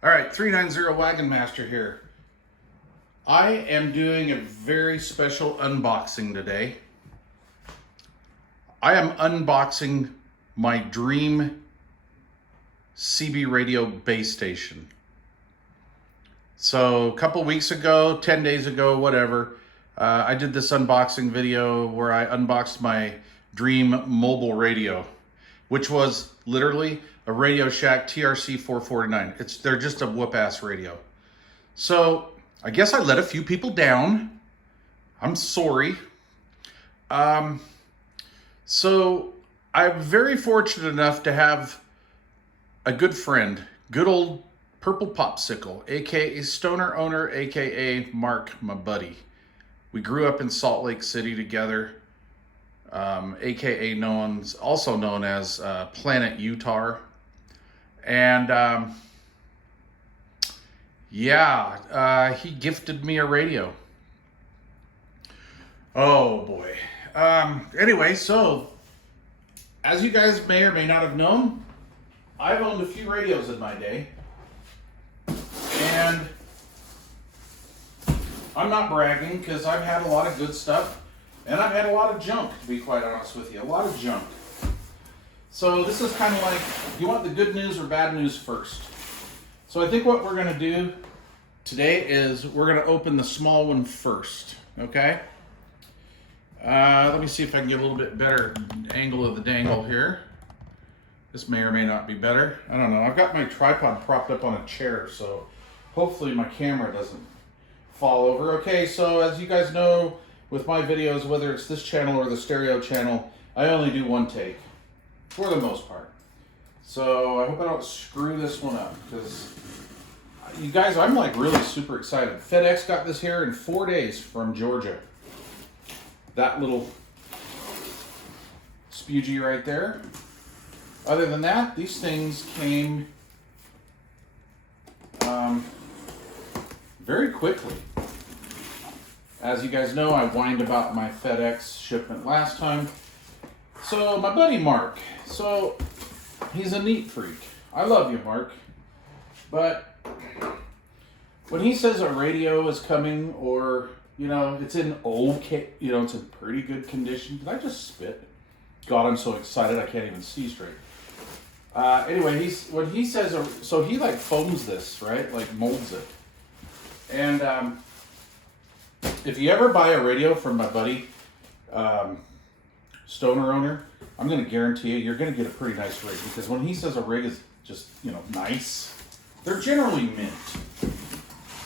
All right, 390 Wagon Master here. I am doing a very special unboxing today. I am unboxing my dream cbradio base station. So a couple weeks ago, 10 days ago, whatever, I did this unboxing video where I unboxed my dream mobile radio, which was literally a Radio Shack TRC 449. They're just a whoop-ass radio. So I guess I let a few people down. I'm sorry. So I'm very fortunate enough to have a good friend, good old Purple Popsicle, aka Stoner Owner, aka Mark, my buddy. We grew up in Salt Lake City together, aka also known as Planet Utah. And he gifted me a radio. Oh boy. Anyway, so as you guys may or may not have known, I've owned a few radios in my day. And I'm not bragging because I've had a lot of good stuff and I've had a lot of junk, to be quite honest with you. A lot of junk. So this is kind of like, you want the good news or bad news first? So I think what we're going to do today is we're going to open the small one first, okay? Let me see if I can get a little bit better angle of the dangle here. This may or may not be better. I don't know. I've got my tripod propped up on a chair, so hopefully my camera doesn't fall over. Okay, so as you guys know, with my videos, whether it's this channel or the stereo channel, I only do one take, for the most part. So I hope I don't screw this one up, because you guys, I'm like really super excited. FedEx got this here in 4 days from Georgia. That little spoogie right there. Other than that, these things came very quickly. As you guys know, I whined about my FedEx shipment last time. So my buddy Mark, so he's a neat freak. I love you, Mark. But when he says a radio is coming, or, you know, it's in okay, you know, it's in pretty good condition. Did I just spit? God, I'm so excited I can't even see straight. Anyway, when he says, so he like foams this, right? Like molds it. And if you ever buy a radio from my buddy, Stoner Owner, I'm going to guarantee you're going to get a pretty nice rig, because when he says a rig is just, you know, nice, they're generally mint.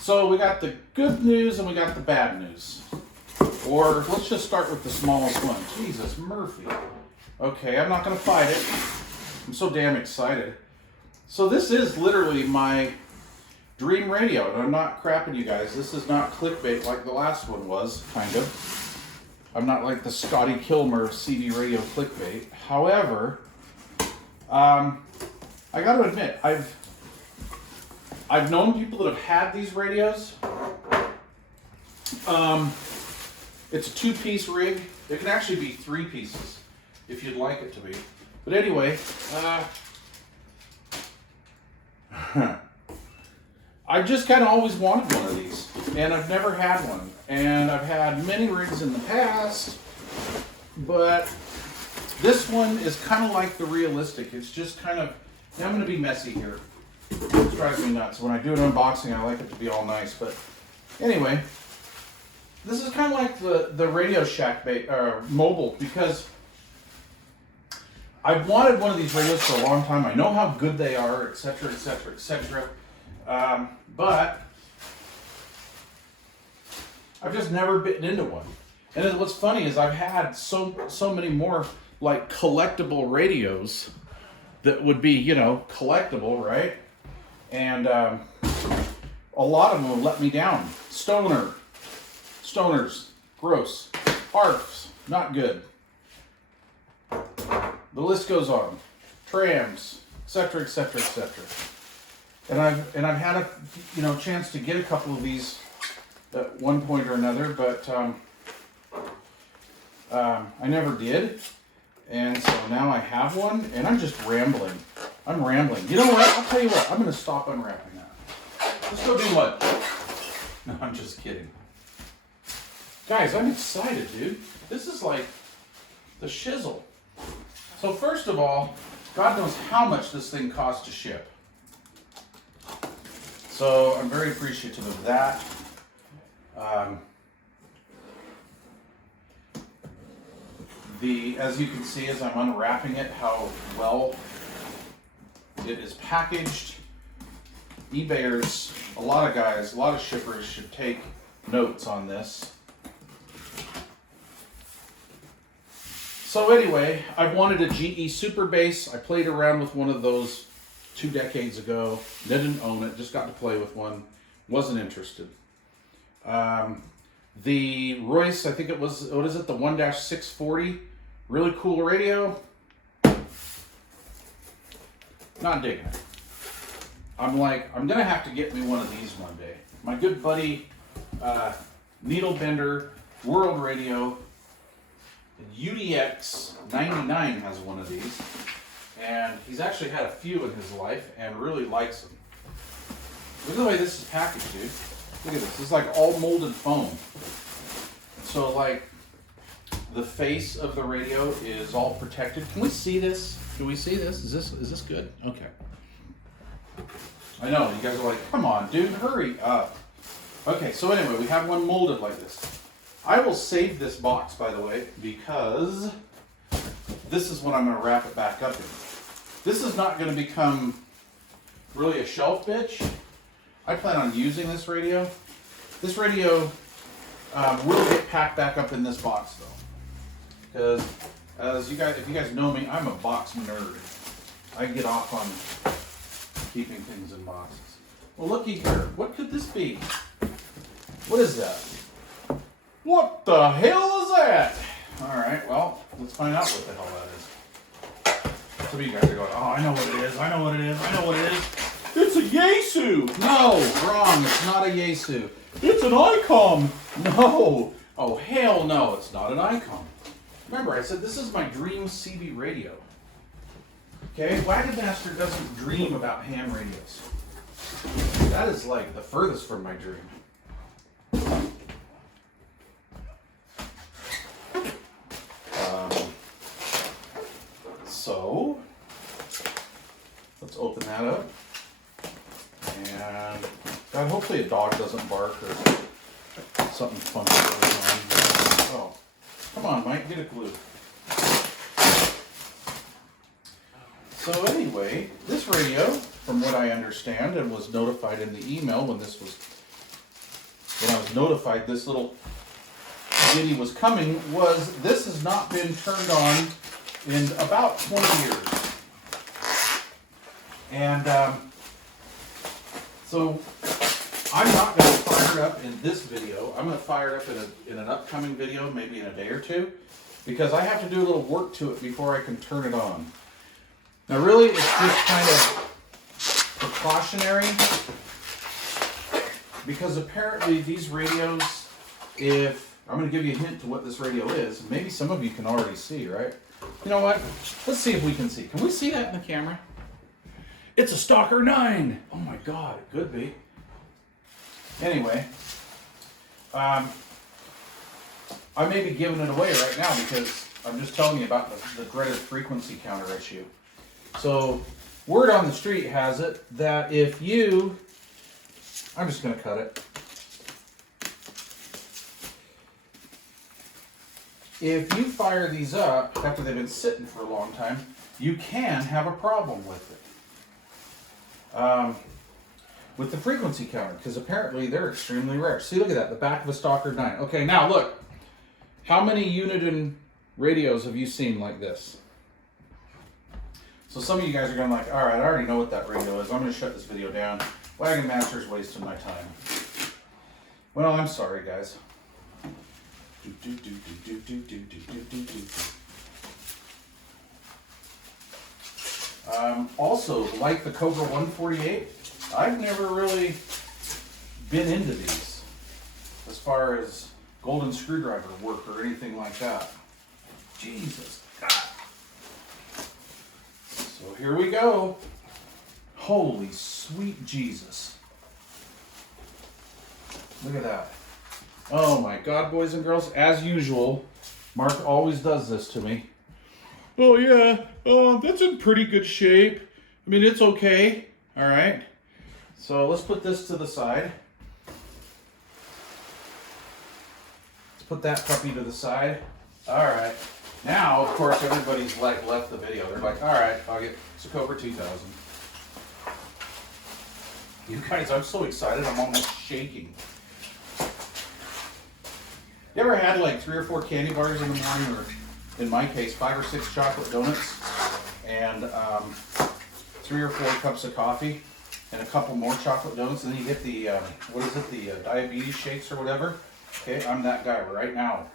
So we got the good news and we got the bad news. Or let's just start with the smallest one. Jesus, Murphy. Okay, I'm not going to fight it. I'm so damn excited. So this is literally my dream radio, and I'm not crapping you guys. This is not clickbait like the last one was, kind of. I'm not like the Scotty Kilmer CD radio clickbait. However, I got to admit, I've known people that have had these radios. It's a 2-piece rig. It can actually be 3 pieces if you'd like it to be. But anyway, I've just kind of always wanted one of these, and I've never had one. And I've had many rigs in the past, but this one is kind of like the realistic. It's just kind of, I'm going to be messy here. It drives me nuts. When I do an unboxing, I like it to be all nice. But anyway, this is kind of like the Radio Shack mobile, because I've wanted one of these radios for a long time. I know how good they are, etc., etc., etc. But I've just never bitten into one. And then what's funny is I've had so many more like collectible radios that would be, you know, collectible, right? And a lot of them let me down. Stoners, gross. ARFs, not good. The list goes on. Trams, etc., etc., etc. And I've had a, you know, chance to get a couple of these at one point or another, but I never did. And so now I have one, and I'm just rambling. I'm rambling. You know what? I'll tell you what. I'm going to stop unwrapping that. Let's go do what? No, I'm just kidding. Guys, I'm excited, dude. This is like the shizzle. So first of all, God knows how much this thing costs to ship. So I'm very appreciative of that. As you can see as I'm unwrapping it, how well it is packaged. eBayers, a lot of guys, a lot of shippers should take notes on this. So anyway, I wanted a GE Super Bass. I played around with one of those 2 decades ago. Didn't own it, just got to play with one. Wasn't interested. The Royce, I think it was, what is it, the 1-640? Really cool radio. Not digging it. I'm like, I'm going to have to get me one of these one day. My good buddy, Needle Bender, World Radio, UDX 99 has one of these. And he's actually had a few in his life and really likes them. Look at the way this is packaged, dude. Look at this. It's like all molded foam. So like the face of the radio is all protected. Can we see this? Can we see this? Is this good? Okay. I know, you guys are like, come on, dude, hurry up. Okay, so anyway, we have one molded like this. I will save this box, by the way, because this is what I'm going to wrap it back up in. This is not going to become really a shelf bitch. I plan on using this radio. This radio will get packed back up in this box, though. Because, if you guys know me, I'm a box nerd. I get off on keeping things in boxes. Well, looky here. What could this be? What is that? What the hell is that? All right, well, let's find out what the hell that is. Some of you guys are going, oh, I know what it is. I know what it is. I know what it is. It's a Yaesu. No, wrong. It's not a Yaesu. It's an Icom. No. Oh, hell no. It's not an Icom. Remember, I said this is my dream CB radio. Okay, Wagon Master doesn't dream about ham radios. That is like the furthest from my dream. So, let's open that up. And, God, hopefully a dog doesn't bark or something funny goes on. Oh, come on, Mike, get a glue. So anyway, this radio, from what I understand, and was notified in the email when I was notified this little ditty was coming, was this has not been turned on in about 20 years. And so I'm not going to fire it up in this video. I'm going to fire it up in an upcoming video, maybe in a day or two, because I have to do a little work to it before I can turn it on. Now really, it's just kind of precautionary, because apparently these radios, I'm going to give you a hint to what this radio is. Maybe some of you can already see, right? You know what? Let's see if we can see. Can we see that in the camera? It's a Stalker 9. Oh my God, it could be. Anyway, I may be giving it away right now because I'm just telling you about the dreaded frequency counter issue. So, word on the street has it that if you, I'm just going to cut it. If you fire these up after they've been sitting for a long time, you can have a problem with it. With the frequency counter, because apparently they're extremely rare. See, look at that, the back of a Stalker 9. Okay, now look. How many Uniden radios have you seen like this? So some of you guys are going like, all right, I already know what that radio is. I'm going to shut this video down. Wagon Master's wasting my time. Well, I'm sorry, guys. Also, like the Cobra 148, I've never really been into these as far as golden screwdriver work or anything like that. Jesus God. So here we go. Holy sweet Jesus. Look at that. Oh my God, boys and girls, as usual, Mark always does this to me. Oh yeah, that's in pretty good shape. I mean, it's okay. All right. So let's put this to the side. Let's put that puppy to the side. All right. Now, of course, everybody's like left the video. They're like, all right, I'll get it's a Cobra 2000. You guys, I'm so excited. I'm almost shaking. You ever had like 3 or 4 candy bars in the morning, or in my case, 5 or 6 chocolate donuts, and 3 or 4 cups of coffee, and a couple more chocolate donuts, and then you get the, what is it, the diabetes shakes or whatever? Okay, I'm that guy right now.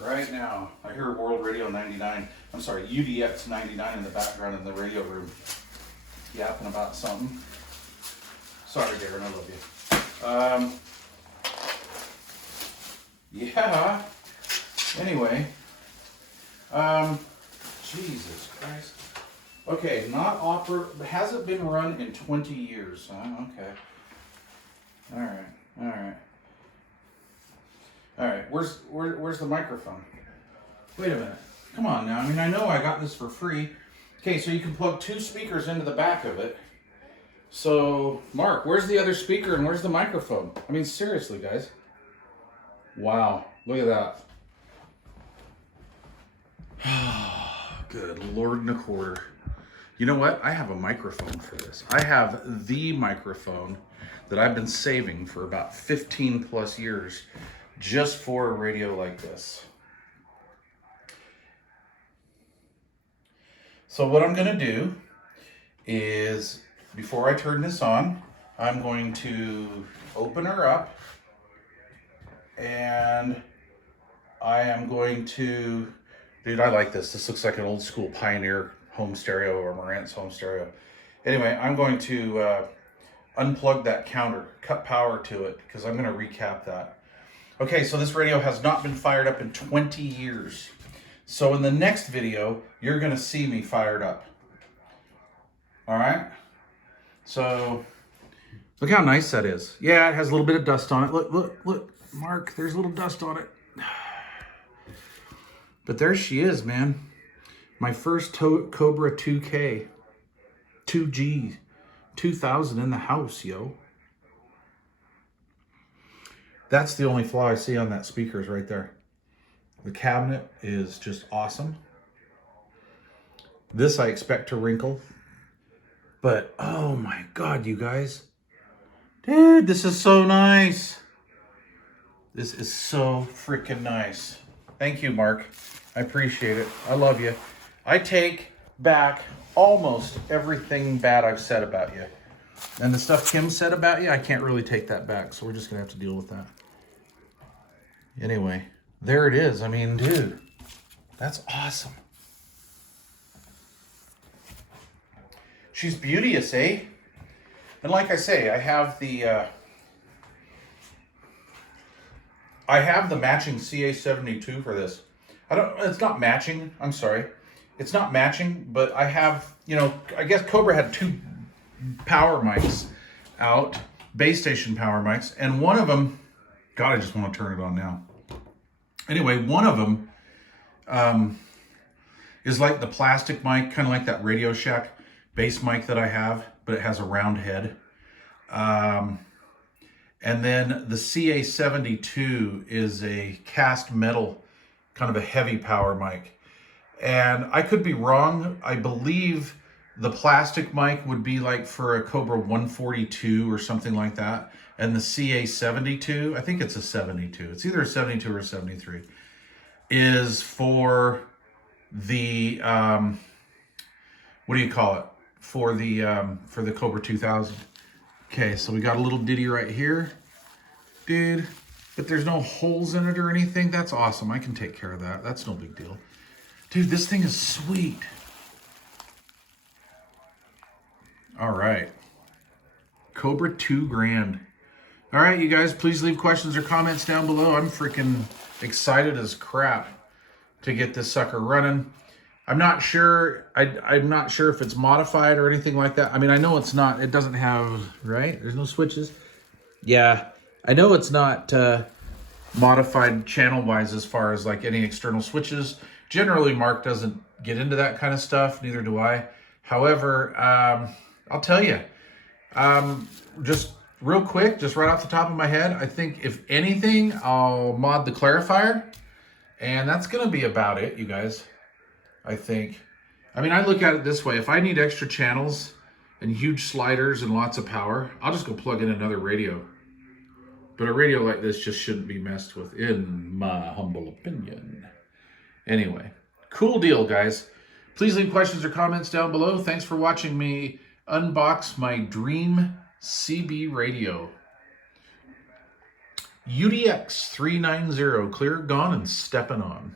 Right now. I hear World Radio 99, I'm sorry, UDX 99 in the background in the radio room, yapping about something. Sorry, Darren, I love you. Yeah. Anyway. Jesus Christ. Okay, hasn't been run in 20 years. Okay. Alright. Alright, where's the microphone? Wait a minute. Come on now. I mean, I know I got this for free. Okay, so you can plug 2 speakers into the back of it. So, Mark, where's the other speaker and where's the microphone? I mean, seriously, guys. Wow, look at that. Good Lord and a quarter. You know what? I have a microphone for this. I have the microphone that I've been saving for about 15 plus years just for a radio like this. So what I'm going to do is, before I turn this on, I'm going to open her up, and I am going to, dude, I like this. This looks like an old school Pioneer home stereo or Marantz home stereo. Anyway, I'm going to unplug that counter, cut power to it, because I'm going to recap that. Okay, so this radio has not been fired up in 20 years. So in the next video, you're going to see me fired up. All right? So, look how nice that is. Yeah, it has a little bit of dust on it. Look, Mark, there's a little dust on it. But there she is, man. My first Cobra 2K, 2G, 2000 in the house, yo. That's the only flaw I see on that speaker is right there. The cabinet is just awesome. This I expect to wrinkle. But, oh my God, you guys. Dude, this is so nice. This is so freaking nice. Thank you, Mark. I appreciate it. I love you. I take back almost everything bad I've said about you. And the stuff Kim said about you, I can't really take that back. So we're just going to have to deal with that. Anyway, there it is. I mean, dude, that's awesome. She's beauteous, eh? And like I say, I have the matching CA72 for this. It's not matching. I'm sorry. It's not matching, but I have, I guess Cobra had 2 power mics out, base station power mics, and one of them, God, I just want to turn it on now. Anyway, one of them is like the plastic mic, kind of like that Radio Shack bass mic that I have, but it has a round head. And then the CA72 is a cast metal, kind of a heavy power mic. And I could be wrong. I believe the plastic mic would be like for a Cobra 142 or something like that. And the CA72, I think it's a 72. It's either a 72 or a 73. Is for the, what do you call it? For the Cobra 2000. Okay, so we got a little ditty right here. Dude, but there's no holes in it or anything. That's awesome. I can take care of that. That's no big deal. Dude, this thing is sweet. All right. Cobra 2 grand. All right, you guys, please leave questions or comments down below. I'm freaking excited as crap to get this sucker running. I'm not sure. I'm not sure if it's modified or anything like that. I mean, I know it's not. It doesn't have, right? There's no switches. Yeah, I know it's not modified channel-wise as far as like any external switches. Generally, Mark doesn't get into that kind of stuff, neither do I. However, I'll tell you, just real quick, just right off the top of my head, I think if anything, I'll mod the clarifier, and that's going to be about it, you guys, I think. I mean, I look at it this way. If I need extra channels and huge sliders and lots of power, I'll just go plug in another radio. But a radio like this just shouldn't be messed with, in my humble opinion. Anyway, cool deal, guys. Please leave questions or comments down below. Thanks for watching me unbox my dream CB radio. UDX 390, clear, gone, and stepping on.